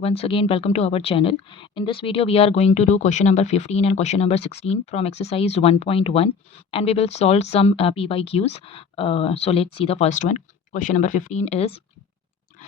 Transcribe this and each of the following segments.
Once again, welcome to our channel. In this video, we are going to do question number 15 and question number 16 from exercise 1.1, and we will solve some PYQs. So let's see the first one. Question number 15 is,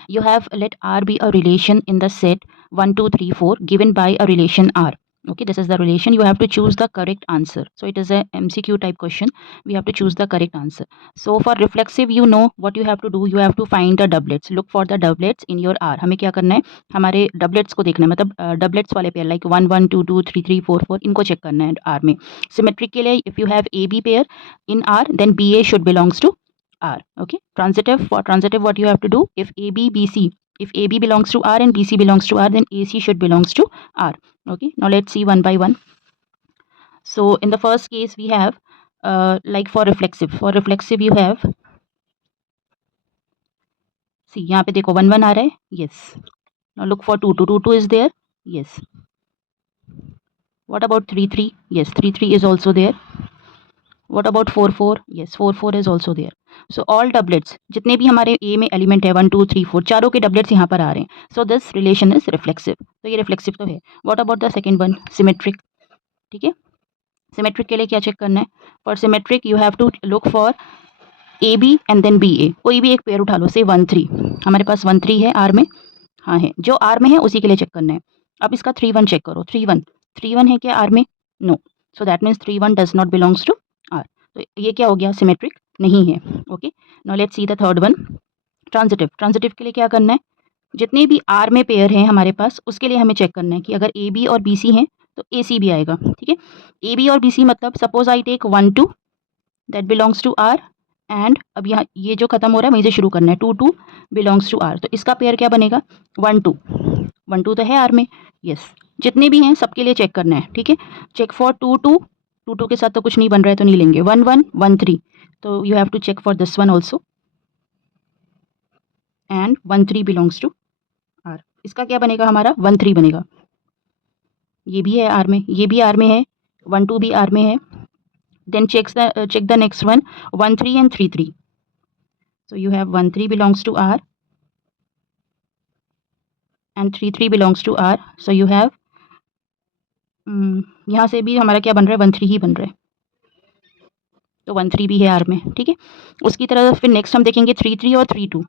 you have let R be a relation in the set 1, 2, 3, 4 given by a relation R. Okay, this is the relation. You have to choose the correct answer. So it is a MCQ type question. We have to choose the correct answer. So for reflexive, you know what you have to do. You have to find the doublets. Look for the doublets in your R. हमें क्या करना है, हमारे doublets को देखना है, मतलब doublets वाले पेयर like 1 1 2 2 3 3 4 4 इनको चेक करना है R में. Symmetric के लिए if you have AB pair in R, then BA should belongs to R. Okay, transitive, for transitive what you have to do, if AB belongs to R and BC belongs to R, then AC should belongs to R. Okay, now let's see one by one. So in the first case we have like for reflexive you have, see यहाँ पे देखो 1 1 आ रहा है, yes. Now look for 2 2 2 2 is there, yes. What about 3 3? Yes, 3 3 is also there. What about 4 4? Yes, 4 4 is also there. So all doublets, जितने भी हमारे A में element है 1 2 3 4, चारों के doublets यहाँ पर आ रहे हैं. So this relation is reflexive. तो ये reflexive तो है. What about the second one? Symmetric. ठीक है, सिमेट्रिक के लिए क्या चेक करना है? For symmetric you have to look for A B and then B A. कोई भी एक पेयर उठा लो, से 1 3. हमारे पास 1 3 है आर में, हाँ है, जो आर में है उसी के लिए चेक करना है. अब इसका 3 1 चेक करो. 3 1 है क्या आर में? No. So that means 3 1 does not belongs to R. तो ये क्या हो गया? सिमेट्रिक नहीं है. Okay, now let's see the third one, transitive. Transitive के लिए क्या करना है? जितने भी आर में पेयर हैं हमारे पास, उसके लिए हमें चेक करना है कि अगर ए बी और बी सी हैं तो ए सी भी आएगा. ठीक है, ए बी और बी सी मतलब suppose I take 1 2 that belongs to R, and अब यहाँ ये जो खत्म हो रहा है वहीं से शुरू करना है, 2 2 बिलोंग्स टू आर. तो इसका पेयर क्या बनेगा? 1 2. 1 2 तो है आर में, यस. जितने भी हैं सबके लिए चेक करना है. ठीक है, चेक फॉर 2 2. 2 2 के साथ तो कुछ नहीं बन रहा है तो नहीं लेंगे. 1 1 1 3, तो you have to check for this one also, and 1 3 belongs to R. इसका क्या बनेगा? हमारा 1 3 बनेगा. ये भी है आर में, ये भी आर में है, 1 2 भी आर में है. Then check the next one, 1 3 and 3 3. So you have 1 3 belongs to R and 3 3 belongs to R. So you have यहाँ से भी हमारा क्या बन रहा है? 1 3 ही बन रहा है, तो 1 3 भी है आर में. ठीक है, उसकी तरह फिर नेक्स्ट हम देखेंगे 3 3 और 3 2.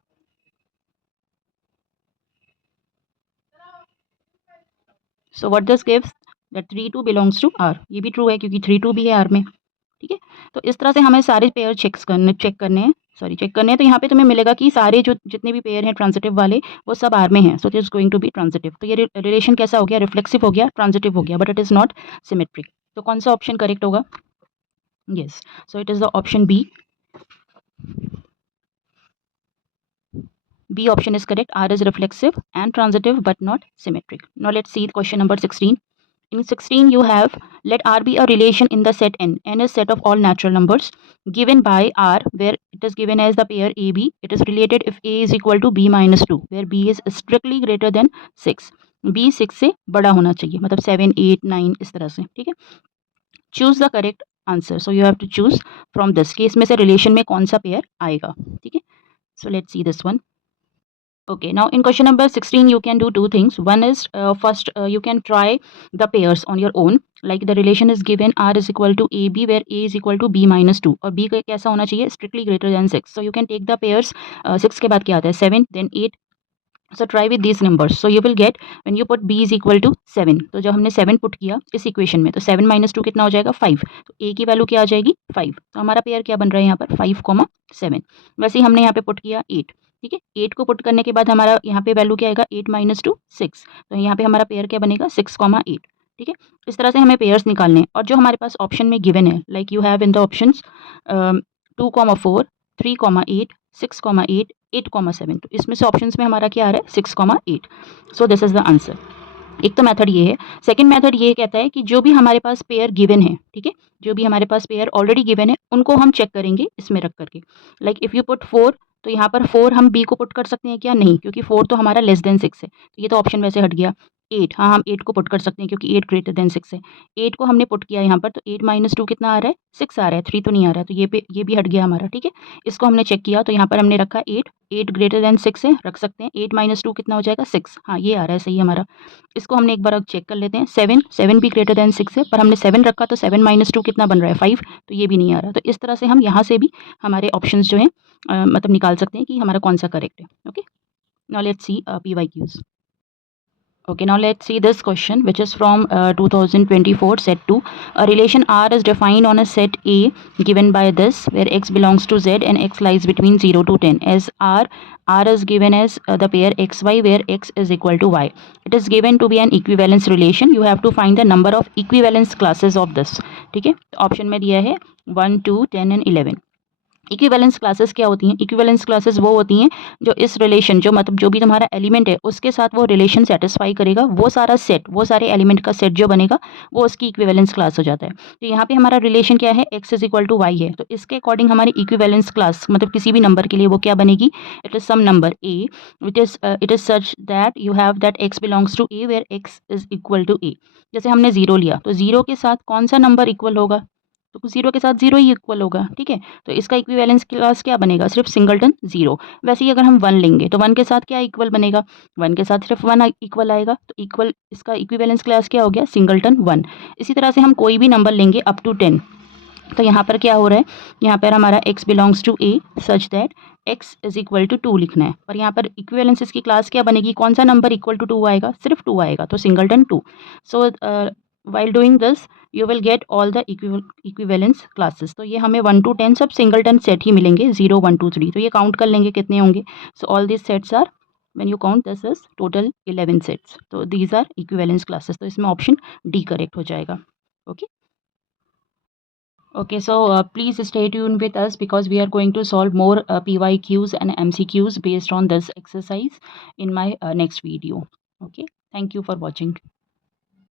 So what this gives, that 3 2 belongs to R. ये भी ट्रू है क्योंकि 3 2 भी है आर में. ठीक है, तो इस तरह से हमें सारे पेयर चेक करने हैं. तो यहाँ पे तुम्हें मिलेगा कि सारे जो जितने भी पेयर हैं ट्रांजिटिव वाले वो सब आर में हैं. So it is going to be transitive. तो ये रिलेशन कैसा हो गया? रिफ्लेक्सिव हो गया, ट्रांजिटिव हो गया, but it is not symmetric. तो कौन सा ऑप्शन करेक्ट होगा? Yes, so it is the option B. B option is correct. R is reflexive and transitive but not symmetric. Now let's see question number 16. In 16 you have, let R be a relation in the set N. N is set of all natural numbers given by R, where it is given as the pair AB. It is related if A is equal to B minus 2, where B is strictly greater than 6. B 6 से बड़ा होना चाहिए, मतलब 7 8 9 इस तरह से. ठीक है, choose the correct answer. So you have to choose from this case में से रिलेशन में कौन सा पेयर आएगा. ठीक है, so let's see this one. Okay, now in question number 16 you can do two things. One is first you can try the pairs on your own, like the relation is given R is equal to AB where A is equal to B minus 2 और B कैसा होना चाहिए? Strictly greater than 6. So you can take the pairs. 6 के बाद क्या आता है? 7 then 8. So try with these numbers. So you will get when you put B is equal to 7. तो जब हमने 7 पुट किया इस इक्वेशन में, तो 7 minus 2 कितना हो जाएगा? 5. तो A की वैल्यू क्या आ जाएगी? 5. तो हमारा पेयर क्या बन रहा है यहाँ पर? 5 7. वैसे ही हमने यहाँ पे पुट किया 8. ठीक है, 8 को पुट करने के बाद हमारा यहाँ पे वैल्यू क्या आएगा? 8 minus 2 6. तो यहाँ पे हमारा पेयर क्या बनेगा? 6 8. ठीक है, इस तरह से हमें पेयर्स निकालने हैं. और जो हमारे पास ऑप्शन में गिवन है, like you have in the options 2 4 3 8 6 8 8 7. तो इसमें से ऑप्शंस में हमारा क्या आ रहा है? 6 8. So this is the answer. एक तो मेथड ये है. सेकंड मेथड ये कहता है कि जो भी हमारे पास पेयर गिवन है, ठीक है, जो भी हमारे पास पेयर ऑलरेडी गिवन है उनको हम चेक करेंगे इसमें रख करके. लाइक इफ़ यू पुट 4, तो यहाँ पर 4 हम बी को पुट कर सकते हैं क्या? नहीं, क्योंकि 4 तो हमारा लेस देन 6 है, तो ये तो ऑप्शन वैसे हट गया. 8, हाँ, हम 8 को पुट कर सकते हैं क्योंकि 8 ग्रेटर देन 6 है। 8 को हमने पुट किया यहाँ पर, तो 8 माइनस 2 कितना आ रहा है? 6 आ रहा है, 3 तो नहीं आ रहा है, तो ये भी हट गया हमारा, ठीक है। इसको हमने चेक किया, तो यहाँ पर हमने रखा 8, 8 ग्रेटर देन 6 है, रख सकते हैं। 8 माइनस 2 कितना हो जाएगा? 6, हाँ, ये आ रहा है सही हमारा। इसको हमने एक बार अब चेक कर लेते हैं। 7, 7 भी ग्रेटर देन 6 है, पर हमने 7 रखा, तो 7 माइनस 2 कितना बन रहा है? 5, तो ये भी नहीं आ रहा। तो इस तरह से हम यहाँ से भी हमारे ऑप्शंस जो हैं मतलब निकाल सकते हैं कि हमारा कौन सा करेक्ट है। Okay, now let's C PYQs. Okay, now let's see this question, which is from 2024 set 2. A relation R is defined on a set A given by this, where x belongs to Z and x lies between 0 to 10. As R is given as the pair xy, where x is equal to y. It is given to be an equivalence relation. You have to find the number of equivalence classes of this. ठीक है, option में दिया है 1, 2, 10 and 11. Equivalence classes क्या होती हैं? Equivalence classes वो होती हैं जो इस रिलेशन, जो मतलब जो भी तुम्हारा एलिमेंट है उसके साथ वो रिलेशन सेटिस्फाई करेगा, वो सारा सेट, वो सारे एलिमेंट का सेट जो बनेगा वो उसकी इक्विवेलेंस क्लास हो जाता है। तो यहाँ पे हमारा रिलेशन क्या है? x is equal to y है, तो इसके अकॉर्डिंग हमारी इक्विवेलेंस क्लास मतलब किसी भी नंबर के लिए वो क्या बनेगी? It is some number a, it is such that you have that x belongs to a where x is equal to a। जैसे हमने 0 लिया, तो 0 के साथ कौन सा नंबर इक्वल होगा? तो 0 के साथ 0 ही इक्वल होगा, ठीक है। तो इसका इक्विवेलेंस क्लास क्या बनेगा? सिर्फ सिंगलटन 0। वैसे ही अगर हम 1 लेंगे तो 1 के साथ क्या इक्वल बनेगा? 1 के साथ सिर्फ 1 इक्वल आएगा, तो इक्वल इसका इक्विवेलेंस क्लास क्या हो गया? सिंगलटन 1। इसी तरह से हम कोई भी नंबर लेंगे अप टू 10, तो यहाँ पर क्या हो रहा है? यहाँ पर हमारा x belongs to a such that x is equal to 2 लिखना है, पर यहाँ पर इक्विवेलेंस इसकी क्लास क्या बनेगी? कौन सा नंबर इक्वल टू 2 आएगा? सिर्फ 2 आएगा, तो singleton 2। So while doing this you will get all the equivalence classes. तो ये हमें 1 to 10 सब सिंगलटन सेट ही मिलेंगे, 0, 1, 2, 3। तो ये काउंट कर लेंगे कितने होंगे। So all this sets are, when you count this is total 11 sets. तो दीज आर इक्विवेलेंस क्लासेस, तो इसमें ऑप्शन डी करेक्ट हो जाएगा। Okay, okay, so please stay tuned with us because we are going to solve more PYQs and MCQs based on this exercise in my next video. Okay, thank you for watching.